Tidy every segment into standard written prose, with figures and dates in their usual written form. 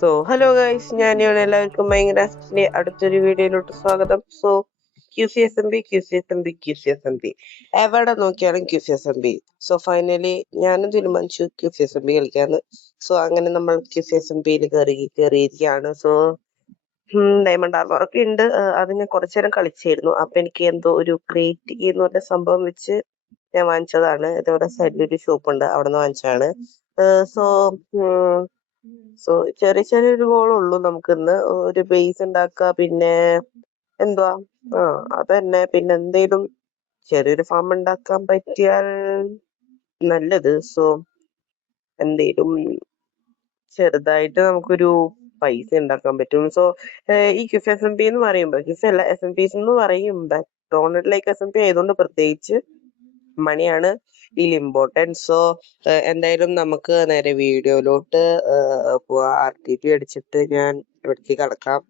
Hello guys, ഞാനിവിടെ എല്ലാവർക്കും മൈൻക്രാഫ്റ്റിന്റെ അടുത്തൊരു വീഡിയോയിലോട്ട് സ്വാഗതം. Q C S M B എവിടെ നോക്കിയാലും QCSMB. ഫൈനലി ഞാനും തീരുമാനിച്ചു QCSMB കളിക്കാന്ന്. അങ്ങനെ നമ്മൾ QCSMBയിൽ കയറിയിരിക്കുകയാണ്. ഡയമണ്ട് ആർമറൊക്കെ ഉണ്ട്. അത് ഞാൻ കുറച്ചു നേരം കളിച്ചായിരുന്നു. അപ്പൊ എനിക്ക് എന്തോ ഒരു ക്രിയേറ്റ് എന്ന് പറഞ്ഞ സംഭവം വെച്ച് ഞാൻ വാങ്ങിച്ചതാണ്. ഇതവിടെ സൈഡിലൊരു ഷോപ്പ് ഉണ്ട്, അവിടെ നിന്ന് വാങ്ങിച്ചതാണ്. സോ സോ ചെറിയ ചെറിയൊരു ഗോളുള്ളൂ നമുക്കിന്ന്. ഒരു ബേസ് ഉണ്ടാക്കുക, പിന്നെ എന്തുവാ അതന്നെ. പിന്നെ എന്തേലും ചെറിയൊരു ഫാം ഉണ്ടാക്കാൻ പറ്റിയാൽ നല്ലത്. എന്തേലും ചെറുതായിട്ട് നമുക്കൊരു പൈസ ഉണ്ടാക്കാൻ പറ്റും. ഈ QCSMB എന്ന് പറയുമ്പോ അല്ല, SMPs എന്ന് പറയും. ഡോണറ്റ് ലൈക്ക് SMP ആയതുകൊണ്ട് പ്രത്യേകിച്ച് മണിയാണ് ഇതിൽ ഇമ്പോർട്ടൻറ്റ്. എന്തായാലും നമുക്ക് നേരെ വീഡിയോയിലോട്ട് RTP അടിച്ചിട്ട് ഞാൻ ഇവിടേക്ക് കടക്കാം.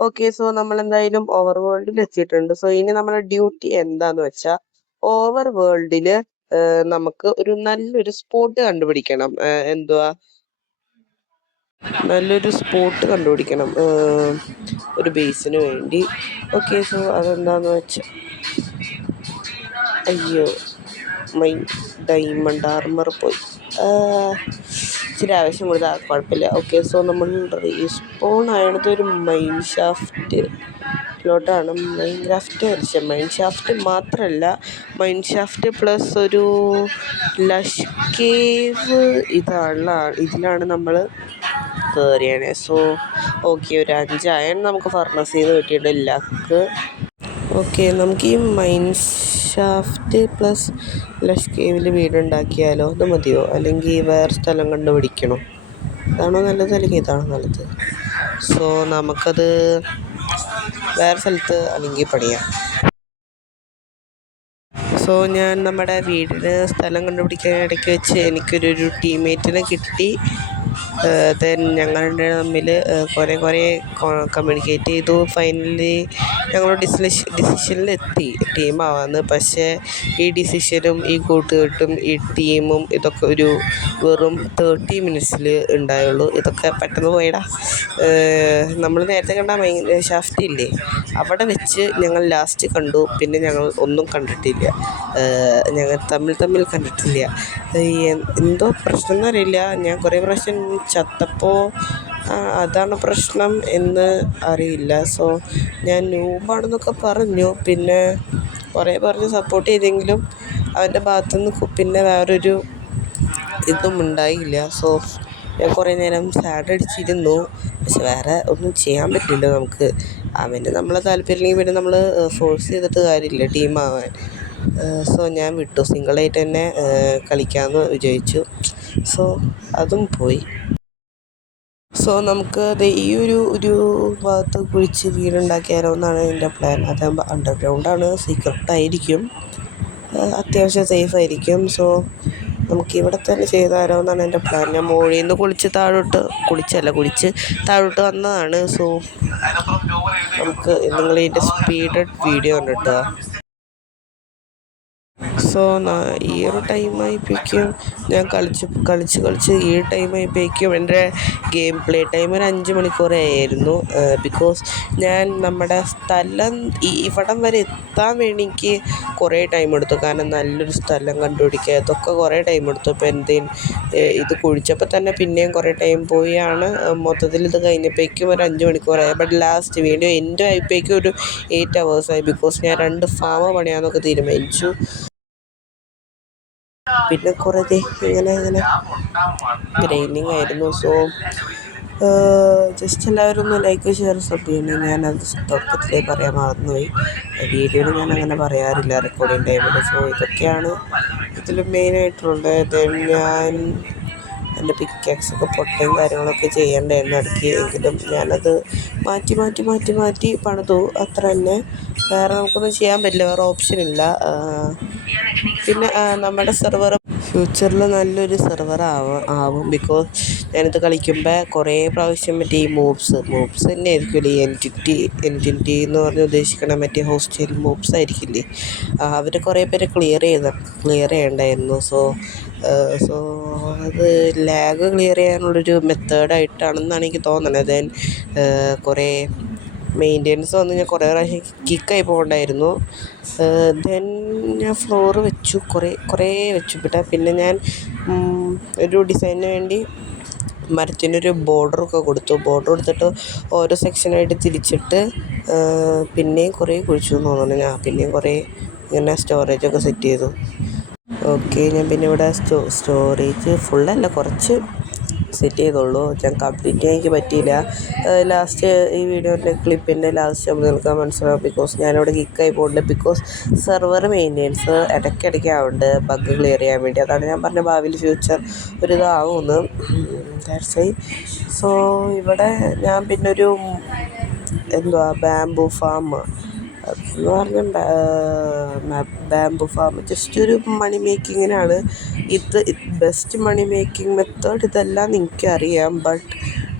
ഓക്കെ, നമ്മൾ എന്തായാലും ഓവർ വേൾഡിൽ എത്തിയിട്ടുണ്ട്. ഇനി നമ്മുടെ ഡ്യൂട്ടി എന്താന്ന് വെച്ചാൽ ഓവർ വേൾഡില് നമുക്ക് ഒരു നല്ലൊരു സ്പോട്ട് കണ്ടുപിടിക്കണം. നല്ലൊരു സ്പോട്ട് കണ്ടുപിടിക്കണം ഒരു ബേസിന് വേണ്ടി. ഓക്കെ, അതെന്താന്ന് വെച്ചാൽ അയ്യോ, ഡയമണ്ട് ആർമർ പോയി. ഇച്ചിരി ആവശ്യം കൊടുത്താൽ കുഴപ്പമില്ല. ഓക്കെ, നമ്മൾ റീസ്പോൺ ആയത് ഒരു മൈൻ ഷാഫ്റ്റിലോട്ടാണ്. മൈൻ ഷാഫ്റ്റ് മാത്രമല്ല, മൈൻ ഷാഫ്റ്റ് പ്ലസ് ഒരു ലഷ് കേവ് ഇതിലാണ് നമ്മൾ കയറിയാണ്. ഓക്കെ, ഒരു 5 അയൺ നമുക്ക് ഫർണസിൽ നിന്ന് കിട്ടിയിട്ടുണ്ട്. ലക്ക്. ഓക്കെ, നമുക്ക് ഈ മൈൻ ഷാഫ്റ്റ് പ്ലസ് ലഷ് കേവിൽ വീടുണ്ടാക്കിയാലോ? അത് മതിയോ? അല്ലെങ്കിൽ വേറെ സ്ഥലം കണ്ടുപിടിക്കണോ? ഇതാണോ നല്ലത് അല്ലെങ്കിൽ ഇതാണോ നല്ലത്? നമുക്കത് വേറെ സ്ഥലത്ത് അല്ലെങ്കിൽ പണിയാം. ഞാൻ നമ്മുടെ വീടിന് സ്ഥലം കണ്ടുപിടിക്കാൻ ഇടയ്ക്ക് വെച്ച് എനിക്കൊരു ടീംമേറ്റിനെ കിട്ടി. ദെൻ ഞങ്ങൾ തമ്മിൽ കുറേ കമ്മ്യൂണിക്കേറ്റ് ചെയ്തു. ഫൈനലി ഞങ്ങൾ ഡിസിഷനിലെത്തി ടീമാവാന്ന്. പക്ഷേ ഈ ഡിസിഷനും ഈ കൂട്ടുകെട്ടും ഈ ടീമും ഇതൊക്കെ ഒരു വെറും 30 മിനിറ്റ്സിൽ ഉണ്ടായുള്ളൂ. ഇതൊക്കെ പെട്ടെന്ന് പോയടാ. നമ്മൾ നേരത്തെ കണ്ട മൈൻ ഷാഫ്റ്റ് ഇല്ലേ, അവിടെ വെച്ച് ഞങ്ങൾ ലാസ്റ്റ് കണ്ടു. പിന്നെ ഞങ്ങൾ ഒന്നും കണ്ടിട്ടില്ല. ഞങ്ങൾ തമ്മിൽ കണ്ടിട്ടില്ല. എന്തോ പ്രശ്നം എന്നറിയില്ല. ഞാൻ കുറേ പ്രാവശ്യം ചത്തപ്പോൾ അതാണ് പ്രശ്നം എന്ന് അറിയില്ല. ഞാൻ നൂബാണെന്നൊക്കെ പറഞ്ഞു. പിന്നെ കുറേ പറഞ്ഞ് സപ്പോർട്ട് ചെയ്തെങ്കിലും അവൻ്റെ ഭാഗത്തുനിന്ന് പിന്നെ വേറൊരു ഇതും ഉണ്ടായില്ല. ഞാൻ കുറേ നേരം സാഡ് അടിച്ചിരുന്നു. പക്ഷെ വേറെ ഒന്നും ചെയ്യാൻ പറ്റില്ല നമുക്ക്. അവന് നമ്മളെ താല്പര്യമില്ലെങ്കിൽ പിന്നെ നമ്മൾ ഫോഴ്സ് ചെയ്തിട്ട് കാര്യമില്ല ടീമാവാൻ. ഞാൻ വിട്ടു. സിംഗിളായിട്ട് തന്നെ കളിക്കാമെന്ന് വിചാരിച്ചു. അതും പോയി. നമുക്ക് ഈ ഒരു ഭാഗത്ത് കുഴിച്ച് വീടുണ്ടാക്കിയാലോ എന്നാണ് എൻ്റെ പ്ലാൻ. അതാകുമ്പോൾ അണ്ടർഗ്രൗണ്ടാണ്, സീക്രട്ടായിരിക്കും, അത്യാവശ്യം സേഫ് ആയിരിക്കും. നമുക്കിവിടെ തന്നെ ചെയ്താലോ എന്നാണ് എൻ്റെ പ്ലാൻ. ഞാൻ മുകളിൽ നിന്ന് കുളിച്ച് താഴോട്ട് വന്നതാണ്. നമുക്ക് നിങ്ങൾ ഇതിൻ്റെ സ്പീഡഡ് വീഡിയോ കണ്ടിട്ടോ. ഈ ഒരു ടൈമായപ്പോഴേക്കും ഞാൻ കളിച്ച് ഈ ടൈമായപ്പോഴേക്കും എൻ്റെ ഗെയിം പ്ലേ ടൈം ഒരു 5 മണിക്കൂറായിരുന്നു. ബിക്കോസ് ഞാൻ നമ്മുടെ സ്ഥലം ഇവിടം വരെ എത്താൻ വേണ്ടി എനിക്ക് കുറേ ടൈം എടുത്തു. കാരണം നല്ലൊരു സ്ഥലം കണ്ടുപിടിക്കുക, ഇതൊക്കെ കുറേ ടൈം എടുത്തു. ഇപ്പോൾ ഇത് കുഴിച്ചപ്പോൾ തന്നെ പിന്നെയും കുറേ ടൈം പോയാണ്. മൊത്തത്തിൽ ഇത് കഴിഞ്ഞപ്പോഴേക്കും ഒരു 5 മണിക്കൂറായി. ബട്ട് ലാസ്റ്റ് വീഡിയോ എൻ്റെ ആയപ്പോഴേക്കും ഒരു 8 hours ബിക്കോസ് ഞാൻ 2 ഫാം പണിയാമെന്നൊക്കെ തീരുമാനിച്ചു. പിന്നെ കുറേ ഇങ്ങനെ ഗ്രൈൻഡിങ് ആയിരുന്നു. ജസ്റ്റ് എല്ലാവരും ഒന്ന് ലൈക്ക് ഷെയർ സബ് ചെയ്യണം. ഞാനത് തുടക്കത്തിലേ പറയാൻ മറന്നുപോയി. വീഡിയോയിൽ ഞാൻ അങ്ങനെ പറയാറില്ല റെക്കോർഡിങ് ടൈമിൽ. ഇതൊക്കെയാണ് ഇതിൽ മെയിനായിട്ടുള്ളത്. ഞാൻ എൻ്റെ പിക്കാക്സൊക്കെ പൊട്ടയും കാര്യങ്ങളൊക്കെ ചെയ്യേണ്ടതായിരുന്നു ഇടയ്ക്ക്. എങ്കിലും ഞാനത് മാറ്റി പണിതു. അത്ര തന്നെ. വേറെ നമുക്കൊന്നും ചെയ്യാൻ പറ്റില്ല, വേറെ ഓപ്ഷനില്ല. പിന്നെ നമ്മുടെ സെർവർ ഫ്യൂച്ചറിൽ നല്ലൊരു സെർവർ ആവും. ബിക്കോസ് ഞാനിത് കളിക്കുമ്പോൾ കുറേ പ്രാവശ്യം മറ്റേ ഈ മൂബ്സ് തന്നെ ആയിരിക്കില്ലേ, എൻറ്റിറ്റി എന്ന് പറഞ്ഞ് ഉദ്ദേശിക്കണം മറ്റേ ഹോസ്റ്റൽ മൂബ്സ് ആയിരിക്കില്ലേ, അവർ കുറേ പേര് ക്ലിയർ ചെയ്യണ്ടായിരുന്നു. സോ അത് ലാഗ് ക്ലിയർ ചെയ്യാനുള്ളൊരു മെത്തേഡായിട്ടാണെന്നാണ് എനിക്ക് തോന്നുന്നത്. ദെൻ കുറേ മെയിൻ്റെനൻസ് വന്ന് ഞാൻ കുറേ പ്രാവശ്യം കിക്കായി പോകണ്ടായിരുന്നു. ദെൻ ഞാൻ ഫ്ലോർ വെച്ചു, കുറേ വെച്ചു. പിന്നെ ഞാൻ ഒരു ഡിസൈനിന് വേണ്ടി മരത്തിനൊരു ബോർഡറൊക്കെ കൊടുത്തു. ബോർഡർ കൊടുത്തിട്ട് ഓരോ സെക്ഷനായിട്ട് തിരിച്ചിട്ട് പിന്നെയും കുറേ കുഴിച്ചു എന്ന് തോന്നുന്നു. ഞാൻ പിന്നെയും കുറേ ഇങ്ങനെ സ്റ്റോറേജൊക്കെ സെറ്റ് ചെയ്തു. ഓക്കെ, ഞാൻ പിന്നെ ഇവിടെ സ്റ്റോറേജ് ഫുള്ളല്ല, കുറച്ച് സെറ്റ് ചെയ്തോളൂ. ഞാൻ കംപ്ലീറ്റ് ചെയ്യാൻ എനിക്ക് പറ്റിയില്ല. ലാസ്റ്റ് ഈ വീഡിയോൻ്റെ ക്ലിപ്പിൻ്റെ ലാസ്റ്റ് നമ്മൾ നിൽക്കാൻ മനസ്സിലാവും. ബിക്കോസ് ഞാനിവിടെ കിക്കായി പോകുന്നുണ്ട്. ബിക്കോസ് സെർവർ മെയിൻ്റെനൻസ് ഇടയ്ക്കിടയ്ക്ക് ആവുന്നുണ്ട് ബഗ് ക്ലിയർ ചെയ്യാൻ വേണ്ടി. അതാണ് ഞാൻ പറഞ്ഞ ഭാവിയിൽ ഫ്യൂച്ചർ ഒരിതാവുമെന്ന്. That's why. സോ ഇവിടെ ഞാൻ പിന്നൊരു ബാംബു ഫാം എന്ന് പറഞ്ഞാൽ ബാംബു ഫാം ജസ്റ്റ് ഒരു മണി മേക്കിങ്ങിനാണ്. ഇത് ബെസ്റ്റ് മണി മേക്കിംഗ് മെത്തേഡ് ഇതെല്ലാം എനിക്കറിയാം. ബട്ട്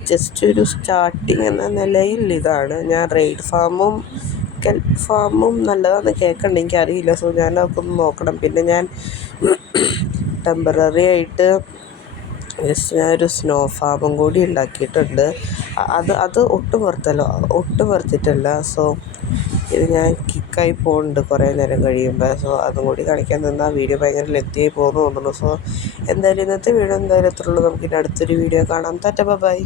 ജസ്റ്റ് ഒരു സ്റ്റാർട്ടിങ് എന്ന നിലയിൽ ഇതാണ്. ഞാൻ റെയ്ഡ് ഫാമും നല്ലതാണെന്ന് കേൾക്കുന്നുണ്ട്, എനിക്കറിയില്ല. സോ ഞാനതൊക്കെ ഒന്ന് നോക്കണം. പിന്നെ ഞാൻ ടെമ്പററി ആയിട്ട് ജസ്റ്റ് ഞാനൊരു സ്നോ ഫാമും കൂടി ഉണ്ടാക്കിയിട്ടുണ്ട്. അത് ഒട്ടും വെറുത്തിട്ടല്ല. സോ ഇത് ഞാൻ കിക്കായി പോകുന്നുണ്ട് കുറേ നേരം കഴിയുമ്പോൾ. സോ അതും കൂടി കാണിക്കാൻ നിന്നാൽ വീഡിയോ ഭയങ്കര ലെങ്തിയായി പോകുന്നു തോന്നുന്നു. സോ എന്തായാലും ഇന്നത്തെ വീഡിയോ എത്രയുള്ളൂ. നമുക്കിനി അടുത്തൊരു വീഡിയോ കാണാം. Tata bye.